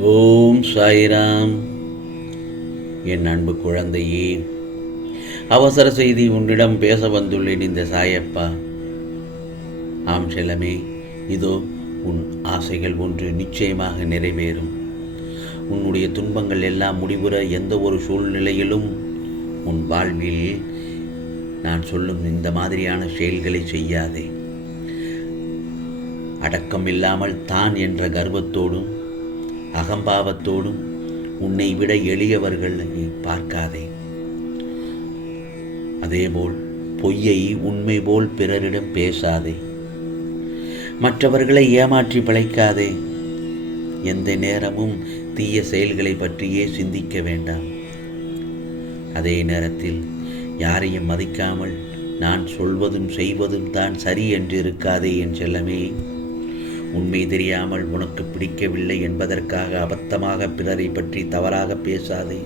ஓம் சாய்ராம். என் அன்பு குழந்தையே அவசர செய்தி உன்னிடம் பேச வந்துள்ளேன் இந்த சாயப்பா. ஆம் செல்லமே இதோ உன் ஆசைகள் ஒன்று நிச்சயமாக நிறைவேறும். உன்னுடைய துன்பங்கள் எல்லாம் முடிவுற எந்த ஒரு சூழ்நிலையிலும் உன் வாழ்வில் நான் சொல்லும் இந்த மாதிரியான செயல்களை செய்யாதே. அடக்கம் இல்லாமல் தான் என்ற கர்வத்தோடும் அகம்பாவத்தோடும் உன்னை விட எளியவர்களை பார்க்காதே. அதேபோல் பொய்யை உண்மை போல் பிறரிடம் பேசாதே. மற்றவர்களை ஏமாற்றி பிழைக்காதே. எந்த நேரமும் தீய செயல்களை பற்றியே சிந்திக்க வேண்டாம். அதே நேரத்தில் யாரையும் மதிக்காமல் நான் சொல்வதும் செய்வதும் தான் சரி என்று இருக்காதே என் செல்லமே. உண்மை தெரியாமல் உனக்கு பிடிக்கவில்லை என்பதற்காக அபத்தமாக பிறரை பற்றி தவறாக பேசாதே.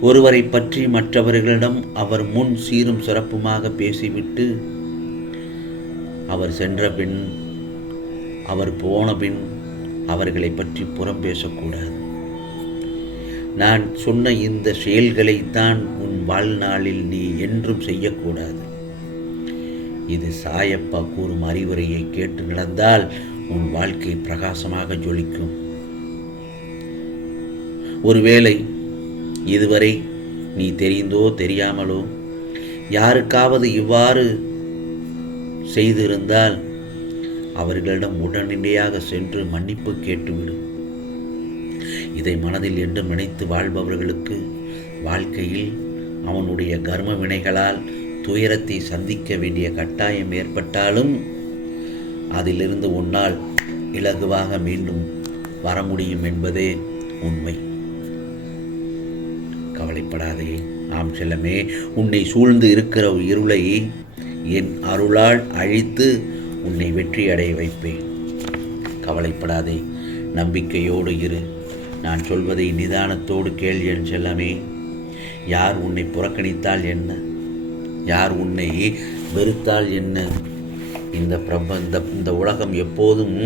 ஒருவரை பற்றி மற்றவர்களிடம் அவர் முன் சீரும் சிறப்புமாக பேசிவிட்டு அவர் சென்ற பின் அவர் போன பின் அவர்களை பற்றி புறம் பேசக்கூடாது. நான் சொன்ன இந்த செயல்களைத்தான் உன் வாழ்நாளில் நீ என்றும் செய்யக்கூடாது. இது சாயப்பா கூறும் அறிவுரையை கேட்டு நடந்தால் உன் வாழ்க்கை பிரகாசமாக ஜொலிக்கும். ஒருவேளை இதுவரை நீ தெரிந்தோ தெரியாமலோ யாருக்காவது இவ்வாறு செய்திருந்தால் அவர்களிடம் உடனடியாக சென்று மன்னிப்பு கேட்டுவிடும் இதை மனதில் என்று நினைத்து வாழ்பவர்களுக்கு வாழ்க்கையில் அவனுடைய கர்ம வினைகளால் துயரத்தை சந்திக்க வேண்டிய கட்டாயம் ஏற்பட்டாலும் அதிலிருந்து உன்னால் இலகுவாக மீண்டும் வர முடியும் என்பதே உண்மை. கவலைப்படாதே. ஆம் செல்லமே உன்னை சூழ்ந்து இருக்கிற இருளை என் அருளால் அழித்து உன்னை வெற்றி அடைய வைப்பேன். கவலைப்படாதே. நம்பிக்கையோடு இரு. நான் சொல்வதை நிதானத்தோடு கேள் என் செல்லமே. யார் உன்னை புறக்கணித்தால் என்ன? யார் உன்னை வெறுத்தால் என்ன? இந்த பிரப இந்த இந்த உலகம் எப்போதும்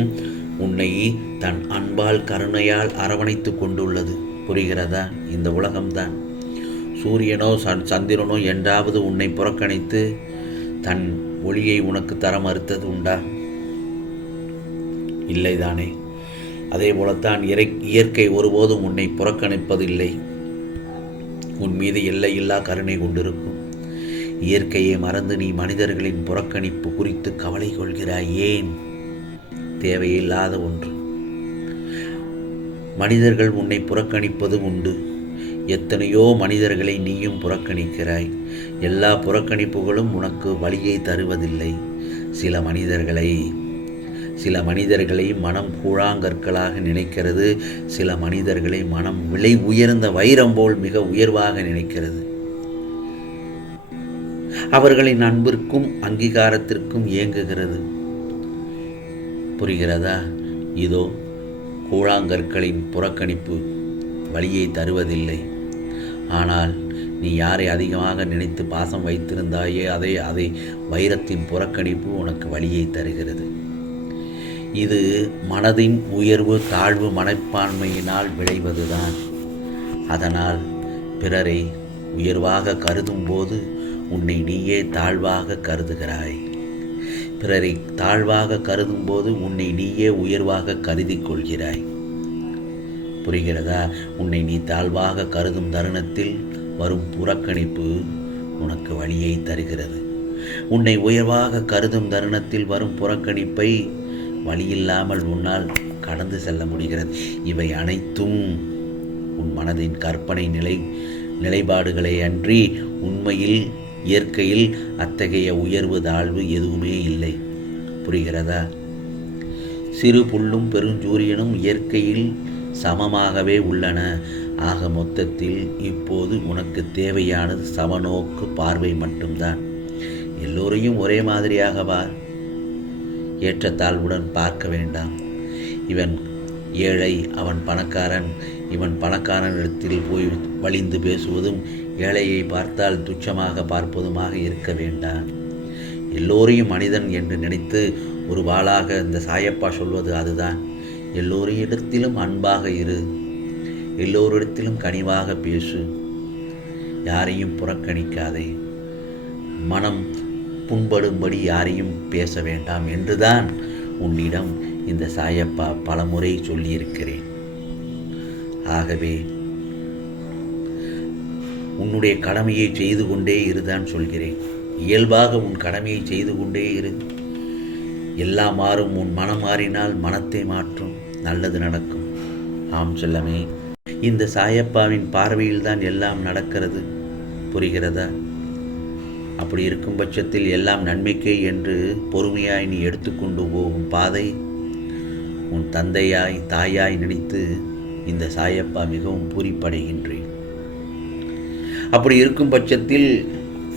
உன்னை தன் அன்பால் கருணையால் அரவணைத்து கொண்டுள்ளது. புரிகிறதா? இந்த உலகம்தான். சூரியனோ சன் சந்திரனோ என்றாவது உன்னை புறக்கணித்து தன் ஒளியை உனக்கு தர மறுத்தது உண்டா? இல்லைதானே. அதே போலத்தான் இறை இயற்கை ஒருபோதும் உன்னை புறக்கணிப்பதில்லை. உன் மீது எல்லையில்லா கருணை கொண்டிருக்கும். இயற்கையை மறந்து நீ மனிதர்களின் புறக்கணிப்பு குறித்து கவலை கொள்கிறாய் ஏன்? தேவையில்லாத ஒன்று. மனிதர்கள் உன்னை புறக்கணிப்பது உண்டு. எத்தனையோ மனிதர்களை நீயும் புறக்கணிக்கிறாய். எல்லா புறக்கணிப்புகளும் உனக்கு வழியை தருவதில்லை. சில மனிதர்களை சில மனிதர்களை மனம் கூழாங்கற்களாக நினைக்கிறது. சில மனிதர்களை மனம் விலை உயர்ந்த வைரம் போல் மிக உயர்வாக நினைக்கிறது. அவர்களின் அன்பிற்கும் அங்கீகாரத்திற்கும் இயங்குகிறது. புரிகிறதா? இதோ கூழாங்கற்களின் புறக்கணிப்பு வழியை தருவதில்லை. ஆனால் நீ யாரை அதிகமாக நினைத்து பாசம் வைத்திருந்தாயே அதை அதை வைரத்தின் புறக்கணிப்பு உனக்கு வழியை தருகிறது. இது மனதின் உயர்வு தாழ்வு மனப்பான்மையினால் விளைவதுதான். அதனால் பிறரை உயர்வாக கருதும் போது உன்னை நீயே தாழ்வாக கருதுகிறாய். பிறரை தாழ்வாக கருதும் போது உன்னை நீயே உயர்வாக கருதி கொள்கிறாய் புரிகிறதா? உன்னை நீ தாழ்வாக கருதும் தருணத்தில் வரும் புறக்கணிப்பு உனக்கு வழியை தருகிறது. உன்னை உயர்வாக கருதும் தருணத்தில் வரும் புறக்கணிப்பை வழியில்லாமல் உன்னால் கடந்து செல்ல முடிகிறது. இவை அனைத்தும் உன் மனதின் கற்பனை நிலை நிலைப்பாடுகளை அன்றி உண்மையில் இயற்கையில் அத்தகைய உயர்வு தாழ்வு எதுவுமே இல்லை. புரிகிறதா? சிறு புல்லும் பெருஞ்சூரியனும் இயற்கையில் சமமாகவே உள்ளன. ஆக மொத்தத்தில் இப்போது உனக்கு தேவையானது சமநோக்கு பார்வை மட்டும்தான். எல்லோரையும் ஒரே மாதிரியாக பார். ஏற்றத்தாழ்வுடன் பார்க்க வேண்டாம். இவன் ஏழை அவன் பணக்காரன். இவன் பணக்காரனிடத்தில் போய் வழிந்து பேசுவதும் ஏழையை பார்த்தால் துச்சமாக பார்ப்பதுமாக இருக்க வேண்டாம். எல்லோரையும் மனிதன் என்று நினைத்து ஒரு வாளாக இந்த சாயப்பா சொல்வது அதுதான். எல்லோரிடத்திலும் அன்பாக இரு. எல்லோரிடத்திலும் கனிவாக பேசு. யாரையும் புறக்கணிக்காதே. மனம் புண்படும்படி யாரையும் பேச வேண்டாம் என்றுதான் உன்னிடம் இந்த சாயப்பா பலமுறை சொல்லியிருக்கிறேன். ஆகவே உன்னுடைய கடமையை செய்து கொண்டே இருதான் சொல்கிறேன். இயல்பாக உன் கடமையை செய்து கொண்டே இரு. எல்லாம் மாறும் உன் மனம் மாறினால் மனத்தை மாற்றும். நல்லது நடக்கும். ஆம் செல்லமே இந்த சாயப்பாவின் பார்வையில் தான் எல்லாம் நடக்கிறது. புரிகிறதா? அப்படி இருக்கும் பட்சத்தில் எல்லாம் நன்மைக்கே என்று பொறுமையாய் நீ எடுத்துக்கொண்டு போகும் பாதை உன் தந்தையாய் தாயாய் நினைத்து இந்த சாயப்பா மிகவும் பூரிப்படைகின்றேன். அப்படி இருக்கும் பட்சத்தில்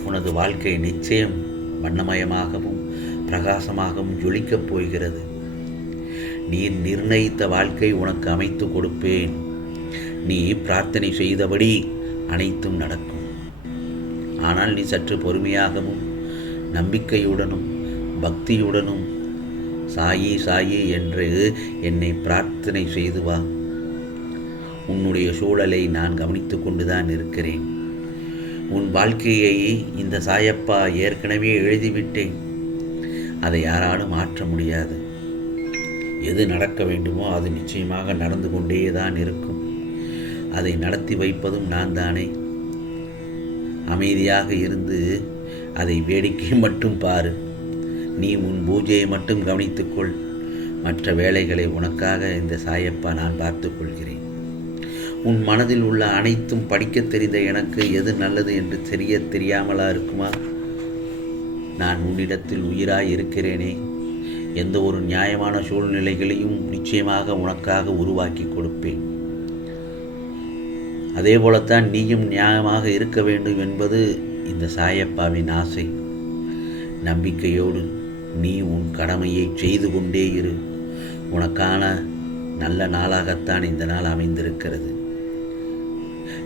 உனது வாழ்க்கை நிச்சயம் வண்ணமயமாகவும் பிரகாசமாகவும் ஜொலிக்கப் போகிறது. நீ நிர்ணயித்த வாழ்க்கை உனக்கு அமைத்து கொடுப்பேன். நீ பிரார்த்தனை செய்தபடி அனைத்தும் நடக்கும். ஆனால் நீ சற்று பொறுமையாகவும் நம்பிக்கையுடனும் பக்தியுடனும் சாயி சாயி என்று என்னை பிரார்த்தனை செய்து வா. உன்னுடைய சூழலை நான் கவனித்து கொண்டுதான் இருக்கிறேன். உன் வாழ்க்கையை இந்த சாயப்பா ஏற்கனவே எழுதிவிட்டேன். அதை யாராலும் மாற்ற முடியாது. எது நடக்க வேண்டுமோ அது நிச்சயமாக நடந்து கொண்டே தான் இருக்கும். அதை நடத்தி வைப்பதும் நான் தானே. அமைதியாக இருந்து அதை வேடிக்கை மட்டும் பாரு. நீ உன் பூஜையை மட்டும் கவனித்துக்கொள். மற்ற வேலைகளை உனக்காக இந்த சாயப்பா நான் பார்த்துக்கொள்கிறேன். உன் மனதில் உள்ள அனைத்தும் படிக்க தெரிந்த எனக்கு எது நல்லது என்று தெரிய தெரியாமலா இருக்குமா? நான் உன்னிடத்தில் உயிராய் இருக்கிறேனே. எந்த ஒரு நியாயமான சூழ்நிலைகளையும் நிச்சயமாக உனக்காக உருவாக்கி கொடுப்பேன். அதே போலத்தான் நீயும் நியாயமாக இருக்க வேண்டும் என்பது இந்த சாயப்பாவின் ஆசை. நம்பிக்கையோடு நீ உன் கடமையை செய்து கொண்டே இரு. உனக்கான நல்ல நாளாகத்தான் இந்த நாள் அமைந்திருக்கிறது.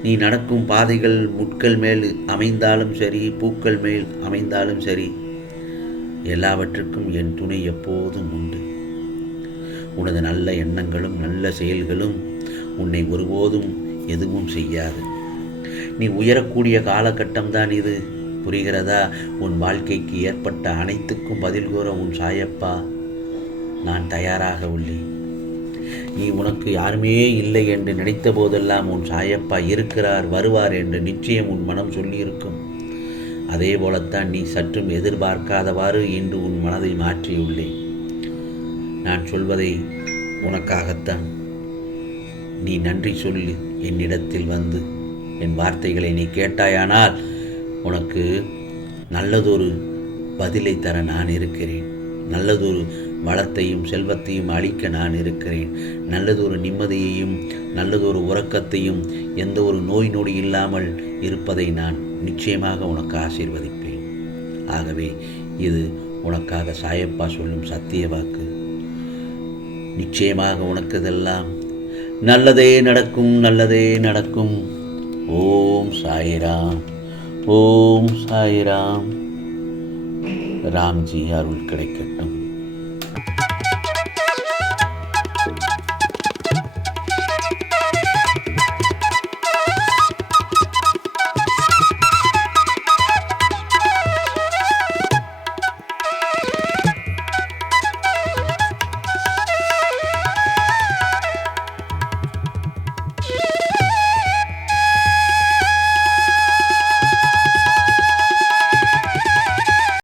நீ நடக்கும் பாதைகள் முட்கள் மேல் அமைந்தாலும் சரி பூக்கள் மேல் அமைந்தாலும் சரி எல்லாவற்றுக்கும் என் துணை எப்போதும் உண்டு. உனது நல்ல எண்ணங்களும் நல்ல செயல்களும் உன்னை ஒருபோதும் எதுவும் செய்யாது. நீ உயரக்கூடிய காலகட்டம்தான் இது. புரிகிறதா? உன் வாழ்க்கைக்கு ஏற்பட்ட அனைத்துக்கும் பதில் கூற உன் சாயப்பா நான் தயாராக உள்ளேன். நீ உனக்கு யாருமே இல்லை என்று நினைத்த போதெல்லாம் உன் சாயப்பா இருக்கிறார் வருவார் என்று நிச்சயம் உன் மனம் சொல்லியிருக்கும். அதே போலத்தான் நீ சற்றும் எதிர்பார்க்காதவாறு இன்று உன் மனதை மாற்றியுள்ளேன். நான் சொல்வதை உனக்காகத்தான். நீ நன்றி சொல்லி என்னிடத்தில் வந்து. என் வார்த்தைகளை நீ கேட்டாயானால் உனக்கு நல்லதொரு பதிலை தர நான் இருக்கிறேன். நல்லதொரு வளத்தையும் செல்வத்தையும் அளிக்க நான் இருக்கிறேன். நல்லதொரு நிம்மதியையும் நல்லதொரு உறக்கத்தையும் எந்த ஒரு நோய் நொடி இல்லாமல் இருப்பதை நான் நிச்சயமாக உனக்கு ஆசீர்வதிப்பேன். ஆகவே இது உனக்காக சாயப்பா சொல்லும் சத்திய வாக்கு. நிச்சயமாக உனக்கு இதெல்லாம் நல்லதே நடக்கும் நல்லதே நடக்கும். ஓம் சாயிராம் ஓம் சாயிராம். ராம்ஜி அருள் கிடைக்கட்டும்.